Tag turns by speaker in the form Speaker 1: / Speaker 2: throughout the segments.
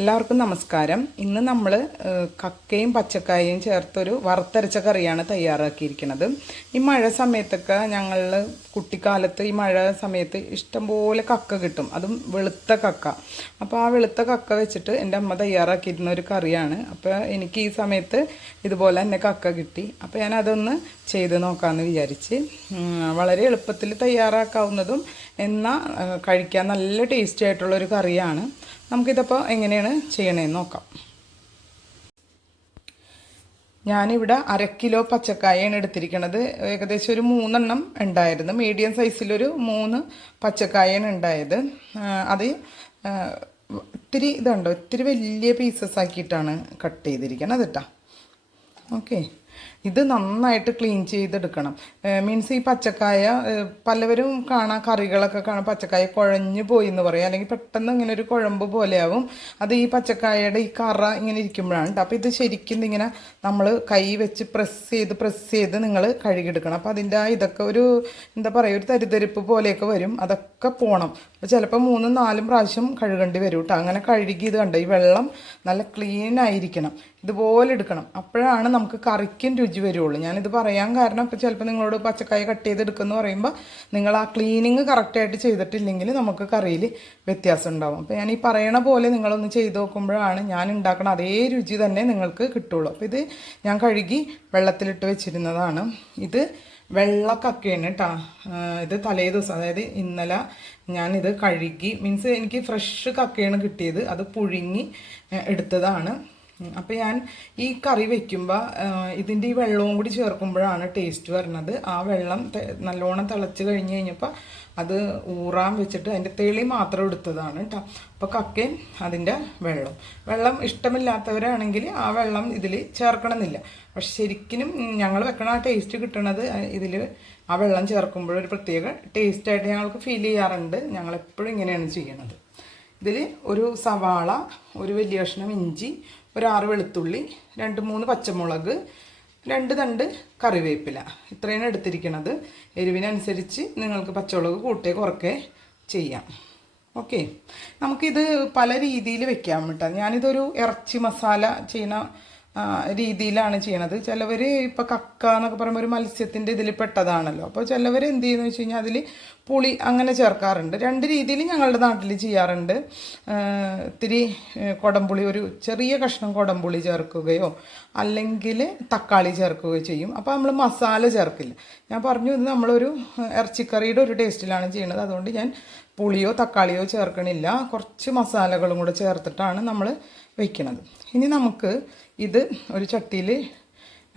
Speaker 1: എല്ലാവർക്കും നമസ്കാരം. ഇന്ന് നമ്മൾ കക്കയും പച്ചക്കായയും ചേർത്തൊരു വറുത്തരച്ച കറിയാണ് തയ്യാറാക്കിയിരിക്കുന്നത്. ഈ മഴ സമയത്തൊക്കെ ഞങ്ങൾ കുട്ടിക്കാലത്ത് ഈ മഴ സമയത്ത് ഇഷ്ടംപോലെ കക്ക കിട്ടും. അതും വെളുത്ത കക്ക. അപ്പോൾ ആ വെളുത്ത കക്ക വെച്ചിട്ട് എന്റെ അമ്മ തയ്യാറാക്കിയിരുന്ന ഒരു കറിയാണ്. അപ്പോൾ എനിക്ക് ഈ സമയത്ത് ഇതുപോലെ തന്നെ കക്ക കിട്ടി. അപ്പോൾ ഞാൻ അതൊന്ന് ചെയ്ത് നോക്കാമെന്ന് വിചാരിച്ച് വളരെ എളുപ്പത്തിൽ തയ്യാറാക്കാവുന്നതും എന്നാൽ കഴിക്കാൻ നല്ല ടേസ്റ്റി ആയിട്ടുള്ളൊരു കറിയാണ്. നമുക്കിതപ്പോൾ എങ്ങനെയാണ് ചെയ്യണേന്ന് നോക്കാം. ഞാനിവിടെ അര കിലോ പച്ചക്കായാണ് എടുത്തിരിക്കുന്നത് ഏകദേശം ഒരു മൂന്നെണ്ണം ഉണ്ടായിരുന്നു. മീഡിയം സൈസിലൊരു മൂന്ന് പച്ചക്കായാണ് ഉണ്ടായത്. അത് ഇത്തിരി ഇതുണ്ടോ? ഇത്തിരി വലിയ പീസസ് ആക്കിയിട്ടാണ് കട്ട് ചെയ്തിരിക്കുന്നത് കേട്ടോ ഓക്കെ ഇത് നന്നായിട്ട് ക്ലീൻ ചെയ്തെടുക്കണം. മീൻസ് ഈ പച്ചക്കായ പലവരും കാണാൻ കറികളൊക്കെ കാണാൻ പച്ചക്കായ കുഴഞ്ഞു പോയി എന്ന് പറയും. അല്ലെങ്കിൽ പെട്ടെന്ന് ഇങ്ങനെ ഒരു കുഴമ്പ് പോലെയാവും. അത് ഈ പച്ചക്കായയുടെ ഈ കറ ഇങ്ങനെ ഇരിക്കുമ്പോഴാണ്. അപ്പോൾ ഇത് ശരിക്കും ഇങ്ങനെ നമ്മൾ കൈ വെച്ച് പ്രസ് ചെയ്ത് പ്രസ് ചെയ്ത് നിങ്ങൾ കഴുകിയെടുക്കണം. അപ്പോൾ അതിന്റെ ആ ഇതൊക്കെ ഒരു എന്താ പറയുക ഒരു തരിതരിപ്പ് പോലെയൊക്കെ വരും. അതൊക്കെ പോകണം അപ്പോൾ ചിലപ്പോൾ മൂന്നും നാലും പ്രാവശ്യം കഴുകേണ്ടി വരും കേട്ടോ അങ്ങനെ കഴുകി ഇത് കണ്ടോ ഈ വെള്ളം നല്ല ക്ലീൻ ആയിരിക്കണം. ഇതുപോലെ എടുക്കണം. അപ്പോഴാണ് നമുക്ക് കറിക്കും രുചി വരുള്ളൂ. ഞാനിത് പറയാൻ കാരണം ഇപ്പോൾ ചിലപ്പോൾ നിങ്ങളോട് പച്ചക്കായ കട്ട് ചെയ്തെടുക്കുമെന്ന് പറയുമ്പോൾ നിങ്ങൾ ആ ക്ലീനിങ് കറക്റ്റായിട്ട് ചെയ്തിട്ടില്ലെങ്കിൽ നമുക്ക് കറിയിൽ വ്യത്യാസം ഉണ്ടാവും. അപ്പോൾ ഞാൻ ഈ പറയണ പോലെ നിങ്ങളൊന്ന് ചെയ്ത് നോക്കുമ്പോഴാണ് ഞാൻ ഉണ്ടാക്കണ അതേ രുചി തന്നെ നിങ്ങൾക്ക് കിട്ടുള്ളൂ. അപ്പോൾ ഇത് ഞാൻ കഴുകി വെള്ളത്തിലിട്ട് വെച്ചിരുന്നതാണ്. ഇത് വെള്ള കക്കയാണ് കേട്ടോ ഇത് തലേ ദിവസം അതായത് ഇന്നലെ ഞാനിത് കഴുകി മീൻസ് എനിക്ക് ഫ്രഷ് കക്കയാണ് കിട്ടിയത്. അത് പുഴുങ്ങി എടുത്തതാണ്. അപ്പോൾ ഞാൻ ഈ കറി വയ്ക്കുമ്പോൾ ഇതിന്റെ ഈ വെള്ളവും കൂടി ചേർക്കുമ്പോഴാണ് ടേസ്റ്റ് വരുന്നത്. ആ വെള്ളം നല്ലോണം തിളച്ച് കഴിഞ്ഞ് കഴിഞ്ഞപ്പോൾ അത് ഊറാൻ വെച്ചിട്ട് അതിന്റെ തെളി മാത്രം എടുത്തതാണ് കേട്ടോ അപ്പോൾ കക്കയും അതിന്റെ വെള്ളം വെള്ളം ഇഷ്ടമില്ലാത്തവരാണെങ്കിൽ ആ വെള്ളം ഇതിൽ ചേർക്കണമെന്നില്ല. പക്ഷെ ശരിക്കും ഞങ്ങൾ വെക്കണ ആ ടേസ്റ്റ് കിട്ടണത് ഇതിൽ ആ വെള്ളം ചേർക്കുമ്പോഴൊരു പ്രത്യേക ടേസ്റ്റായിട്ട് ഞങ്ങൾക്ക് ഫീൽ ചെയ്യാറുണ്ട്. ഞങ്ങൾ എപ്പോഴും ഇങ്ങനെയാണ് ചെയ്യണത്. ഇതിൽ ഒരു സവാള ഒരു വലിയ കഷ്ണം ഇഞ്ചി ഒരു ആറ് വെളുത്തുള്ളി രണ്ട് മൂന്ന് പച്ചമുളക് രണ്ട് തണ്ട് കറിവേപ്പില. ഇത്രയാണ് എടുത്തിരിക്കുന്നത് എരിവിനനുസരിച്ച് നിങ്ങൾക്ക് പച്ചമുളക് കൂട്ടേ കുറക്കേ ചെയ്യാം. ഓക്കെ. നമുക്കിത് പല രീതിയിൽ വെക്കാം കേട്ടോ. ഞാനിതൊരു ഇറച്ചി മസാല ചെയ്യണ ആ, രീതിയിലാണ് ചെയ്യണത്. ചിലവർ ഇപ്പോൾ കക്ക എന്നൊക്കെ പറയുമ്പോൾ ഒരു മത്സ്യത്തിന്റെ ഇതിൽ പെട്ടതാണല്ലോ. അപ്പോൾ ചിലവർ എന്ത് ചെയ്യുന്നു വെച്ച് കഴിഞ്ഞാൽ അതിൽ പുളി അങ്ങനെ ചേർക്കാറുണ്ട്. രണ്ട് രീതിയിൽ ഞങ്ങളുടെ നാട്ടിൽ ചെയ്യാറുണ്ട്. ഇത്തിരി കുടംപുളി ഒരു ചെറിയ കഷ്ണം കൊടംപുളി ചേർക്കുകയോ അല്ലെങ്കിൽ തക്കാളി ചേർക്കുകയോ ചെയ്യും. അപ്പോൾ നമ്മൾ മസാല ചേർക്കില്ല. ഞാൻ പറഞ്ഞു ഇത് നമ്മളൊരു ഇറച്ചിക്കറിയുടെ ഒരു ടേസ്റ്റിലാണ് ചെയ്യുന്നത് അതുകൊണ്ട് ഞാൻ പുളിയോ തക്കാളിയോ ചേർക്കണില്ല. കുറച്ച് മസാലകളും കൂടെ ചേർത്തിട്ടാണ് നമ്മൾ വെക്കുന്നത് ഇനി നമുക്ക് ഇത് ഒരു ചട്ടിയിൽ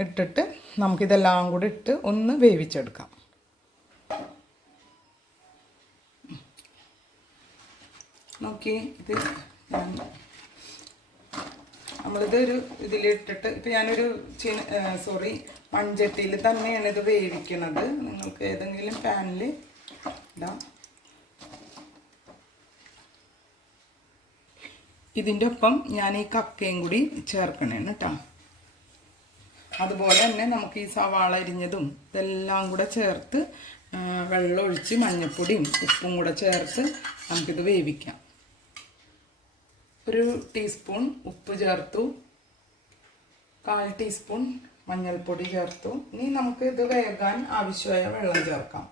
Speaker 1: ഇട്ടിട്ട് നമുക്കിതെല്ലാം കൂടി ഇട്ട് ഒന്ന് വേവിച്ചെടുക്കാം. നോക്കി ഇത് നമ്മളിത് ഒരു ഇതിലിട്ടിട്ട് ഇപ്പം ഞാനൊരു ചീന സോറി മൺചട്ടിയിൽ തന്നെയാണ് ഇത് വേവിക്കുന്നത് നിങ്ങൾക്ക് ഏതെങ്കിലും പാനിൽ ഇടാം. ഇതിന്റെ ഒപ്പം ഞാൻ ഈ കക്കയും കൂടി ചേർക്കണേ കേട്ടോ അതുപോലെ തന്നെ നമുക്ക് ഈ സവാള അരിഞ്ഞതും ഇതെല്ലാം കൂടെ ചേർത്ത് വെള്ളം ഒഴിച്ച് മഞ്ഞൾപ്പൊടിയും ഉപ്പും കൂടെ ചേർത്ത് നമുക്കിത് വേവിക്കാം. ഒരു ടീസ്പൂൺ ഉപ്പ് ചേർത്തു. കാൽ ടീസ്പൂൺ മഞ്ഞൾപ്പൊടി ചേർത്തു. ഇനി നമുക്ക് ഇത് വേകാൻ ആവശ്യമായ വെള്ളം ചേർക്കാം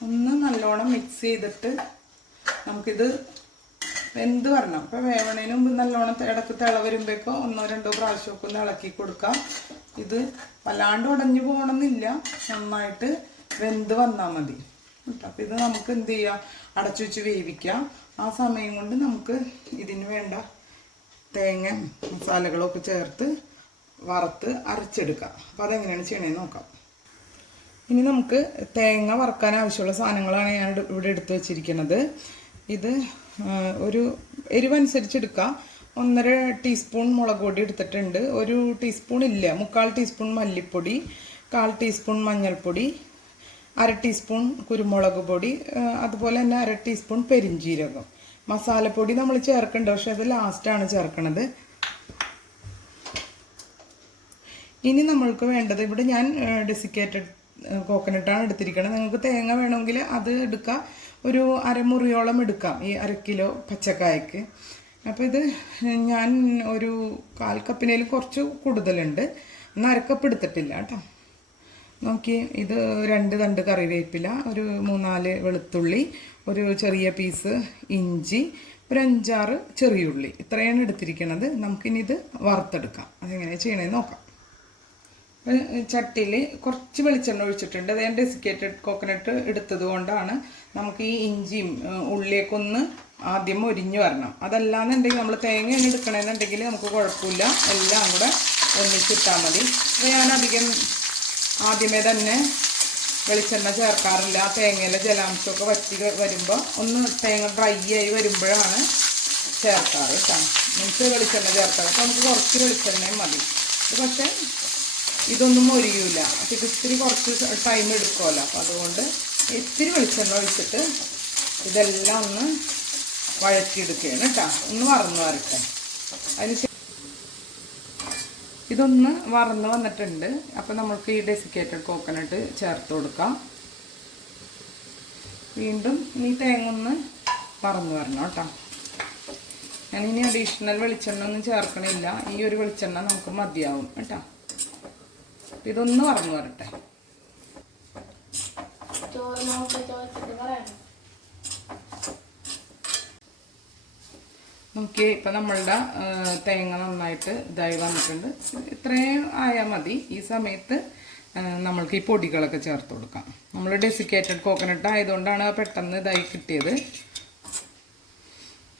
Speaker 1: ഒന്ന് നല്ലോണം മിക്സ് ചെയ്തിട്ട് നമുക്കിത് വെന്ത് വരണം. അപ്പോൾ വേവണേന് മുമ്പ് നല്ലോണം ഇടയ്ക്ക് തിള വരുമ്പോഴേക്കോ ഒന്നോ രണ്ടോ പ്രാവശ്യമൊക്കെ ഒന്ന് ഇളക്കി കൊടുക്കാം. ഇത് വല്ലാണ്ട് ഉടഞ്ഞു പോകണമെന്നില്ല നന്നായിട്ട് വെന്ത് വന്നാൽ മതി. അപ്പോൾ ഇത് നമുക്ക് എന്ത് ചെയ്യാം? അടച്ചു വെച്ച് വേവിക്കാം. ആ സമയം കൊണ്ട് നമുക്ക് ഇതിന് വേണ്ട തേങ്ങ മസാലകളൊക്കെ ചേർത്ത് വറുത്ത് അരച്ചെടുക്കാം. അപ്പോൾ അതെങ്ങനെയാണ് ചെയ്യണേന്ന് നോക്കാം. ഇനി നമുക്ക് തേങ്ങ വറുക്കാൻ ആവശ്യമുള്ള സാധനങ്ങളാണ് ഞാൻ ഇവിടെ എടുത്തു വെച്ചിരിക്കുന്നത്. ഇത് ഒരു എരിവനുസരിച്ച് എടുക്കാം ഒന്നര ടീസ്പൂൺ മുളക് പൊടി എടുത്തിട്ടുണ്ട്. ഒരു ടീസ്പൂൺ ഇല്ല മുക്കാൽ ടീസ്പൂൺ മല്ലിപ്പൊടി കാൽ ടീസ്പൂൺ മഞ്ഞൾപ്പൊടി അര ടീസ്പൂൺ കുരുമുളക് പൊടി അതുപോലെ തന്നെ അര ടീസ്പൂൺ പെരിഞ്ജീരകം മസാലപ്പൊടി നമ്മൾ ചേർക്കുന്നുണ്ട് പക്ഷെ അത് ലാസ്റ്റാണ് ചേർക്കണത്. ഇനി നമ്മൾക്ക് വേണ്ടത് ഇവിടെ ഞാൻ ഡെസിക്കേറ്റഡ് കോക്കനട്ടാണ് എടുത്തിരിക്കുന്നത് നിങ്ങൾക്ക് തേങ്ങ വേണമെങ്കിൽ അത് എടുക്കാം. ഒരു അരമുറിയോളം എടുക്കാം ഈ അര കിലോ പച്ചക്കായക്ക്. അപ്പോൾ ഇത് ഞാൻ ഒരു കാൽ കപ്പിനേലും കുറച്ച് കൂടുതലുണ്ട്. എന്നാൽ അരക്കപ്പ് എടുത്തിട്ടില്ല കേട്ടോ. നോക്കി ഇത് രണ്ട് തണ്ട് കറിവേപ്പില ഒരു മൂന്നാൽ വെളുത്തുള്ളി ഒരു ചെറിയ പീസ് ഇഞ്ചി ഒരു അഞ്ചാറ് ചെറിയുള്ളി. ഇത്രയാണ് എടുത്തിരിക്കുന്നത് നമുക്കിനി ഇത് വറുത്തെടുക്കാം. അതെങ്ങനെ ചെയ്യണമെന്ന് നോക്കാം. ചട്ടിയിൽ കുറച്ച് വെളിച്ചെണ്ണ ഒഴിച്ചിട്ടുണ്ട്. അത് ഡെസിക്കേറ്റഡ് കോക്കനട്ട് എടുത്തത് കൊണ്ടാണ് നമുക്ക് ഈ ഇഞ്ചിയും ഉള്ളിയൊക്കെ ഒന്ന് ആദ്യം ഒരിഞ്ഞു വരണം. അതല്ലാന്നുണ്ടെങ്കിൽ നമ്മൾ തേങ്ങയാണ് എടുക്കണമെന്നുണ്ടെങ്കിൽ നമുക്ക് കുഴപ്പമില്ല. എല്ലാം കൂടെ ഒന്നിച്ചിട്ടാൽ മതി. അപ്പോൾ ഞാൻ ആദ്യമേ തന്നെ വെളിച്ചെണ്ണ ചേർക്കാറില്ല. തേങ്ങയിലെ ജലാംശമൊക്കെ വറ്റി വരുമ്പോൾ ഒന്ന് തേങ്ങ ഡ്രൈ ആയി വരുമ്പോഴാണ് ചേർക്കാറ് കേട്ടോ മീൻസ് വെളിച്ചെണ്ണ ചേർക്കാറ് അപ്പോൾ നമുക്ക് കുറച്ച് വെളിച്ചെണ്ണയും മതി. പക്ഷേ ഇതൊന്നും മൊരിയൂല. അപ്പം ഇത് ഇത്തിരി കുറച്ച് ടൈം എടുക്കുമല്ലോ അപ്പം അതുകൊണ്ട് ഇത്തിരി വെളിച്ചെണ്ണ ഒഴിച്ചിട്ട് ഇതെല്ലാം ഒന്ന് വഴറ്റിയെടുക്കുകയാണ് കേട്ടോ. ഒന്ന് വറന്ന് വരട്ടെ. അതിന് ഇതൊന്ന് വറന്ന് വന്നിട്ടുണ്ട്. അപ്പം നമുക്ക് ഈ ഡെസിക്കേറ്റഡ് കോക്കനട്ട് ചേർത്ത് കൊടുക്കാം. വീണ്ടും ഈ തേങ്ങ ഒന്ന് വറന്ന് വരണം കേട്ടോ. ഞാനിനി അഡീഷണൽ വെളിച്ചെണ്ണ ഒന്നും ചേർക്കണില്ല. ഈ ഒരു വെളിച്ചെണ്ണ നമുക്ക് മതിയാവും കേട്ടോ. ഇതൊന്ന് പറഞ്ഞു വരട്ടെ. നോക്കി ഇപ്പം നമ്മളുടെ തേങ്ങ നന്നായിട്ട് ഇതായി വന്നിട്ടുണ്ട്. ഇത്രയും ആയാൽ മതി. ഈ സമയത്ത് നമ്മൾക്ക് ഈ പൊടികളൊക്കെ ചേർത്ത് കൊടുക്കാം. നമ്മൾ ഡെസിക്കേറ്റഡ് കോക്കനട്ട് ആയതുകൊണ്ടാണ് പെട്ടെന്ന് ഇതായി കിട്ടിയത്.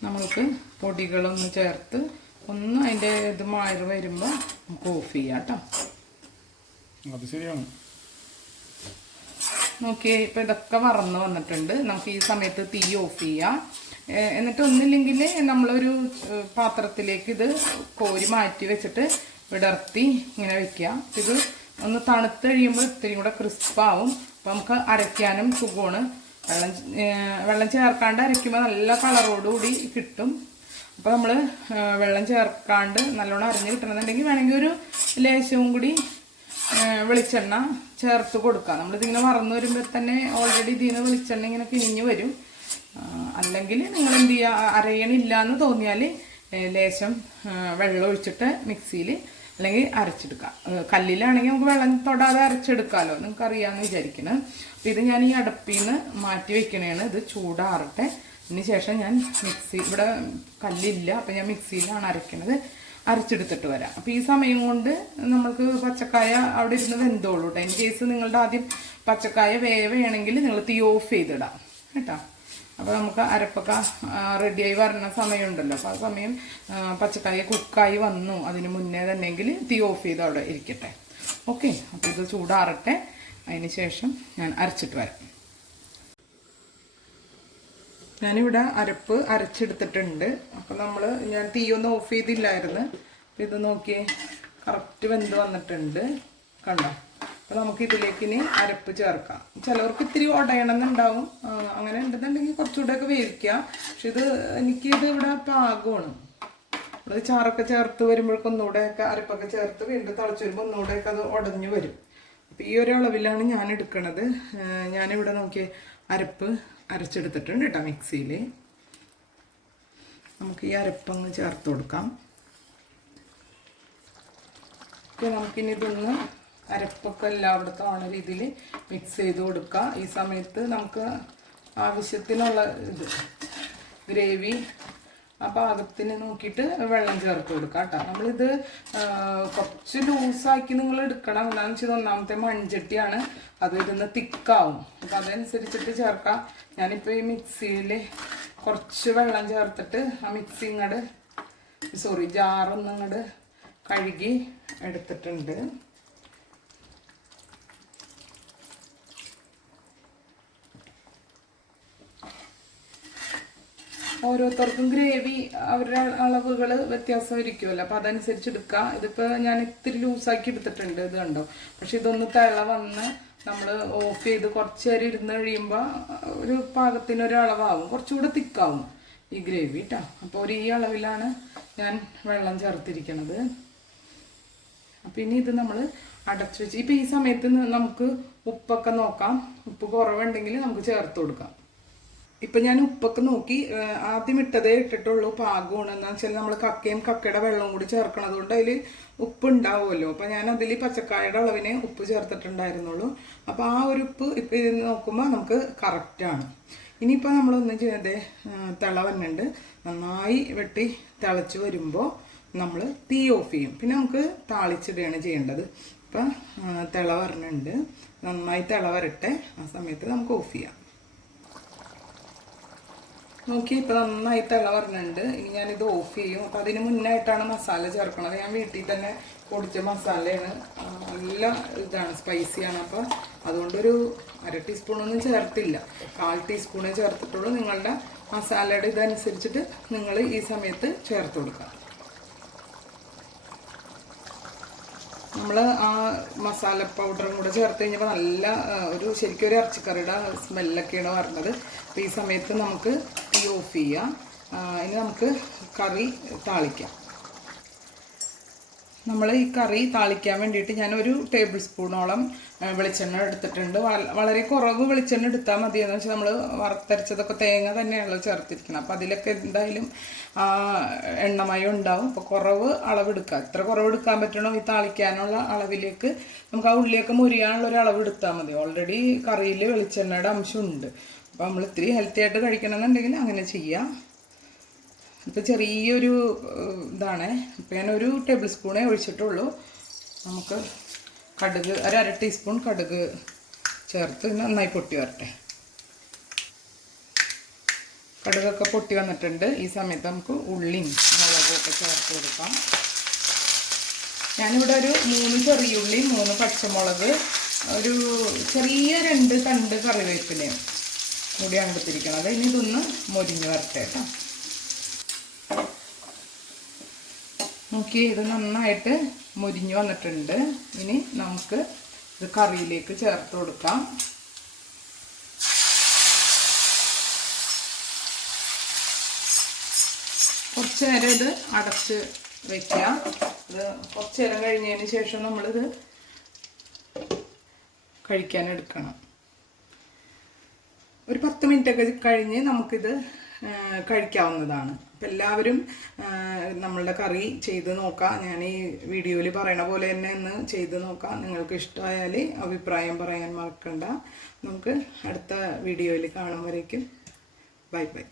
Speaker 1: നമ്മൾക്ക് പൊടികളൊന്ന് ചേർത്ത് ഒന്ന് അതിന്റെ ഇത് മാറി വരുമ്പോൾ നമുക്ക് ഓഫ് ചെയ്യാം കേട്ടോ. അത് ശരിയാണ്. നോക്കിയേ ഇപ്പം ഇതൊക്കെ വറന്ന് വന്നിട്ടുണ്ട്. നമുക്ക് ഈ സമയത്ത് തീ ഓഫ് ചെയ്യാം. എന്നിട്ട് ഒന്നില്ലെങ്കിൽ നമ്മളൊരു പാത്രത്തിലേക്ക് ഇത് കോരി മാറ്റി വെച്ചിട്ട് വിടർത്തി ഇങ്ങനെ വെക്കുക ഇത് ഒന്ന് തണുത്ത് കഴിയുമ്പോൾ ഇത്തിരി കൂടെ ക്രിസ്പാവും. അപ്പം നമുക്ക് അരയ്ക്കാനും സുഖമാണ്. വെള്ളം വെള്ളം ചേർക്കാണ്ട് അരയ്ക്കുമ്പോൾ നല്ല കളറോടുകൂടി കിട്ടും. അപ്പോൾ നമ്മൾ വെള്ളം ചേർക്കാണ്ട് നല്ലോണം അരിഞ്ഞ് കിട്ടണമെന്നുണ്ടെങ്കിൽ വേണമെങ്കിൽ ഒരു ലേശവും കൂടി വെളിച്ചെണ്ണ ചേർത്ത് കൊടുക്കുക നമ്മളിതിങ്ങനെ മറന്നു വരുമ്പോൾ തന്നെ ഓൾറെഡി ഇതിൽ നിന്ന് വെളിച്ചെണ്ണ ഇങ്ങനെ കിഞ്ഞു വരും. അല്ലെങ്കിൽ നിങ്ങൾ എന്ത് ചെയ്യുക അരയണില്ല എന്ന് തോന്നിയാൽ ലേശം വെള്ളം ഒഴിച്ചിട്ട് മിക്സിയിൽ അല്ലെങ്കിൽ അരച്ചെടുക്കാം. കല്ലിലാണെങ്കിൽ നമുക്ക് വെള്ളം തൊടാതെ അരച്ചെടുക്കാമല്ലോ നിങ്ങൾക്ക് അറിയാമെന്ന് വിചാരിക്കണം. അപ്പോൾ ഇത് ഞാൻ ഈ അടപ്പിൽ നിന്ന് മാറ്റി വെക്കണേണ്. ഇത് ചൂടാറട്ടെ. അതിന് ശേഷം ഞാൻ മിക്സി ഇവിടെ കല്ലില്ല അപ്പം ഞാൻ മിക്സിയിലാണ് അരയ്ക്കണത് അരച്ചെടുത്തിട്ട് വരാം. അപ്പോൾ ഈ സമയം കൊണ്ട് നമ്മൾക്ക് പച്ചക്കായ അവിടെ ഇരുന്ന് വെന്തോളൂ കേട്ടോ ഇൻ കേസ് നിങ്ങളുടെ ആദ്യം പച്ചക്കായ വേവയാണെങ്കിൽ നിങ്ങൾ തീ ഓഫ് ചെയ്തിടാം. കേട്ടോ? അപ്പോൾ നമുക്ക് അരപ്പൊക്കെ റെഡിയായി വരുന്ന സമയമുണ്ടല്ലോ. അപ്പോൾ ആ സമയം പച്ചക്കായ കുക്കായി വന്നു. അതിന് മുന്നേ തന്നെങ്കിൽ തീ ഓഫ് ചെയ്ത് അവിടെ ഇരിക്കട്ടെ. ഓക്കെ അപ്പോൾ ഇത് ചൂടാറട്ടെ. അതിന് ശേഷം ഞാൻ അരച്ചിട്ട് വരാം. ഞാനിവിടെ അരപ്പ് അരച്ചെടുത്തിട്ടുണ്ട്. അപ്പം നമ്മൾ ഞാൻ തീ ഒന്ന് ഓഫ് ചെയ്തില്ലായിരുന്നു. അപ്പം ഇത് നോക്കിയേ കറക്റ്റ് വെന്ത് വന്നിട്ടുണ്ട്. കണ്ടോ? അപ്പം നമുക്ക് ഇതിലേക്ക് ഇനി അരപ്പ് ചേർക്കാം. ചിലവർക്ക് ഇത്തിരി ഉടയണമെന്നുണ്ടാവും. അങ്ങനെ ഉണ്ടെന്നുണ്ടെങ്കിൽ കുറച്ചുകൂടെയൊക്കെ വേവിക്കാം. പക്ഷെ ഇത് എനിക്കിത് ഇവിടെ പാകമാണ്. നമ്മൾ ചാറൊക്കെ ചേർത്ത് വരുമ്പോഴേക്കും ഒന്നുകൂടെയൊക്കെ അരപ്പൊക്കെ ചേർത്ത് വീണ്ടും തിളച്ച് വരുമ്പോൾ ഒന്നുകൂടെയൊക്കെ അത് ഉടഞ്ഞു വരും. അപ്പോൾ ഈ ഒരു അളവിലാണ് ഞാൻ എടുക്കുന്നത് ഞാനിവിടെ നോക്കിയ അരപ്പ് അരച്ചെടുത്തിട്ടുണ്ട് കേട്ടോ മിക്സിയിൽ. നമുക്ക് ഈ അരപ്പങ്ങ് ചേർത്ത് കൊടുക്കാം. ഇപ്പോൾ നമുക്കിനി ഇതൊന്ന് അരപ്പൊക്കെ എല്ലായിടത്തും ആണ് രീതിയിൽ മിക്സ് ചെയ്ത് കൊടുക്കുക ഈ സമയത്ത് നമുക്ക് ആവശ്യത്തിനുള്ള ഇത് ഗ്രേവി ആ പാകത്തിന് നോക്കിയിട്ട് വെള്ളം ചേർത്ത് കൊടുക്കുക കേട്ടോ. നമ്മളിത് കുറച്ച് ലൂസാക്കി നിങ്ങൾ എടുക്കണം. എന്താണെന്ന് വെച്ചാൽ ഒന്നാമത്തെ മൺചട്ടിയാണ്. അത് ഇരുന്ന് തിക്കാവും. അപ്പം അതനുസരിച്ചിട്ട് ചേർക്കാം. ഞാനിപ്പോൾ ഈ മിക്സിയിൽ കുറച്ച് വെള്ളം ചേർത്തിട്ട് ആ മിക്സി ഇങ്ങോട്ട് സോറി ജാറൊന്നും ഇങ്ങോട്ട് കഴുകി എടുത്തിട്ടുണ്ട്. ഓരോരുത്തർക്കും ഗ്രേവി അവരുടെ അളവുകൾ വ്യത്യാസം ഇരിക്കുമല്ലോ അപ്പം അതനുസരിച്ച് എടുക്കുക ഇതിപ്പോൾ ഞാൻ ഇത്തിരി ലൂസാക്കി എടുത്തിട്ടുണ്ട് ഇത് കണ്ടോ? പക്ഷെ ഇതൊന്ന് തിള വന്ന് നമ്മൾ ഓഫ് ചെയ്ത് കുറച്ച് നേരം ഇരുന്ന് കഴിയുമ്പോൾ ഒരു പാകത്തിന് ഒരു അളവാകും കുറച്ചുകൂടെ തിക്കാവും ഈ ഗ്രേവി കേട്ടോ അപ്പോൾ ഒരു ഈ അളവിലാണ് ഞാൻ വെള്ളം ചേർത്തിരിക്കുന്നത് അപ്പം ഇനി ഇത് നമ്മൾ അടച്ചു വെച്ച് ഇപ്പം ഈ സമയത്ത് നമുക്ക് ഉപ്പൊക്കെ നോക്കാം. ഉപ്പ് കുറവുണ്ടെങ്കിൽ നമുക്ക് ചേർത്ത് കൊടുക്കാം. ഇപ്പം ഞാൻ ഉപ്പൊക്കെ നോക്കി ആദ്യം ഇട്ടതേ ഇട്ടിട്ടുള്ളൂ പാകമാണ്. എന്ന് വെച്ചാൽ നമ്മൾ കക്കയും കക്കയുടെ വെള്ളവും കൂടി ചേർക്കണത് കൊണ്ട് അതിൽ ഉപ്പ് ഉണ്ടാവുമല്ലോ അപ്പം ഞാൻ അതിൽ പച്ചക്കായയുടെ അളവിന് ഉപ്പ് ചേർത്തിട്ടുണ്ടായിരുന്നുള്ളൂ. അപ്പോൾ ആ ഒരു ഉപ്പ് ഇപ്പം നോക്കുമ്പോൾ നമുക്ക് കറക്റ്റാണ് ഇനിയിപ്പോൾ നമ്മളൊന്നും ചെയ്തേ തിള വന്നുണ്ട് നന്നായി വെട്ടി തിളച്ച് വരുമ്പോൾ നമ്മൾ തീ ഓഫ് ചെയ്യും. പിന്നെ നമുക്ക് താളിച്ചിടുകയാണ് ചെയ്യേണ്ടത്. ഇപ്പം തിള വരണുണ്ട്. നന്നായി തിള വരട്ടെ. ആ സമയത്ത് നമുക്ക് ഓഫ് ചെയ്യാം. നോക്കി ഇപ്പം നന്നായി തിള വരണുണ്ട്. ഇനി ഞാനിത് ഓഫ് ചെയ്യും. അപ്പം അതിന് മുന്നായിട്ടാണ് മസാല ചേർക്കണത്. ഞാൻ വീട്ടിൽ തന്നെ പൊടിച്ച മസാലയാണ്. നല്ല ഇതാണ് സ്പൈസിയാണ്. അപ്പം അതുകൊണ്ടൊരു അര ടീസ്പൂണൊന്നും ചേർത്തില്ല. കാൽ ടീസ്പൂണേ ചേർത്തിട്ടുള്ളൂ. നിങ്ങളുടെ മസാലയുടെ ഇതനുസരിച്ചിട്ട് നിങ്ങൾ ഈ സമയത്ത് ചേർത്ത് കൊടുക്കുക നമ്മൾ ആ മസാല പൗഡറും കൂടെ ചേർത്ത് കഴിഞ്ഞപ്പോൾ നല്ല ഒരു ശരിക്കും ഒരു ഇറച്ചിക്കറിയുടെ സ്മെല്ലൊക്കെയാണ് വരുന്നത് അപ്പോൾ ഈ സമയത്ത് നമുക്ക് തീ ഓഫ് ചെയ്യാം. ഇനി നമുക്ക് കറി താളിക്കാം. നമ്മൾ ഈ കറി താളിക്കാൻ വേണ്ടിയിട്ട് ഞാൻ ഒരു ടേബിൾ സ്പൂണോളം വെളിച്ചെണ്ണ എടുത്തിട്ടുണ്ട്. വളരെ കുറവ് വെളിച്ചെണ്ണ എടുത്താൽ മതി എന്ന് വെച്ചാൽ നമ്മൾ വറുത്തരച്ചതൊക്കെ തേങ്ങ തന്നെയാണല്ലോ ചേർത്തിരിക്കുന്നത്. അപ്പോൾ അതിലൊക്കെ എന്തായാലും എണ്ണമയം ഉണ്ടാവും. അപ്പോൾ കുറവ് അളവെടുക്കുക എത്ര കുറവ് എടുക്കാൻ പറ്റണോ ഈ താളിക്കാനുള്ള അളവിലേക്ക് നമുക്ക് ആ ഉള്ളിയൊക്കെ മുരിയാനുള്ള ഒരു അളവ് എടുത്താൽ മതി. ഓൾറെഡി കറിയിൽ വെളിച്ചെണ്ണയുടെ അംശമുണ്ട് അപ്പോൾ നമ്മൾ ഇത്തിരി ഹെൽത്തി ആയിട്ട് കഴിക്കണമെന്നുണ്ടെങ്കിൽ അങ്ങനെ ചെയ്യാം. ഇപ്പം ചെറിയൊരു ഇതാണ്. ഇപ്പം ഞാൻ ഒരു ടേബിൾ സ്പൂണേ ഒഴിച്ചിട്ടുള്ളൂ. നമുക്ക് കടുക് ഒരു അര ടീസ്പൂൺ കടുക് ചേർത്ത് നന്നായി പൊട്ടി വരട്ടെ. കടുകൊക്കെ പൊട്ടി വന്നിട്ടുണ്ട്. ഈ സമയത്ത് നമുക്ക് ഉള്ളിയും മുളകും ഒക്കെ ചേർത്ത് കൊടുക്കാം. ഞാനിവിടെ ഒരു മൂന്ന് ചെറിയ ചെറിയുള്ളി മൂന്ന് പച്ചമുളക് ഒരു ചെറിയ രണ്ട് തണ്ട് കറിവേപ്പിലയും കൂടിയാണ് എടുത്തിരിക്കുന്നത്. ഇനി ഇതൊന്ന് മൊരിഞ്ഞ് വരട്ടെ കേട്ടോ. നോക്കി ഇത് നന്നായിട്ട് മുരിഞ്ഞു വന്നിട്ടുണ്ട്. ഇനി നമുക്ക് ഇത് കറിയിലേക്ക് ചേർത്ത് കൊടുക്കാം. കുറച്ച് നേരം ഇത് അടച്ച് വയ്ക്കുക ഇത് കുറച്ച് നേരം കഴിഞ്ഞതിന് ശേഷം നമ്മളിത് കഴിക്കാൻ എടുക്കണം. ഒരു പത്ത് മിനിറ്റ് ഒക്കെ കഴിഞ്ഞ് നമുക്കിത് കഴിക്കാവുന്നതാണ്. അപ്പം എല്ലാവരും നമ്മളുടെ കറി ചെയ്ത് നോക്കാം. ഞാൻ ഈ വീഡിയോയിൽ പറയണ പോലെ തന്നെ ഒന്ന് ചെയ്ത് നോക്കാം. നിങ്ങൾക്ക് ഇഷ്ടമായാൽ അഭിപ്രായം പറയാൻ മറക്കണ്ട. നമുക്ക് അടുത്ത വീഡിയോയിൽ കാണുമ്പോഴേക്കും ബൈ ബൈ.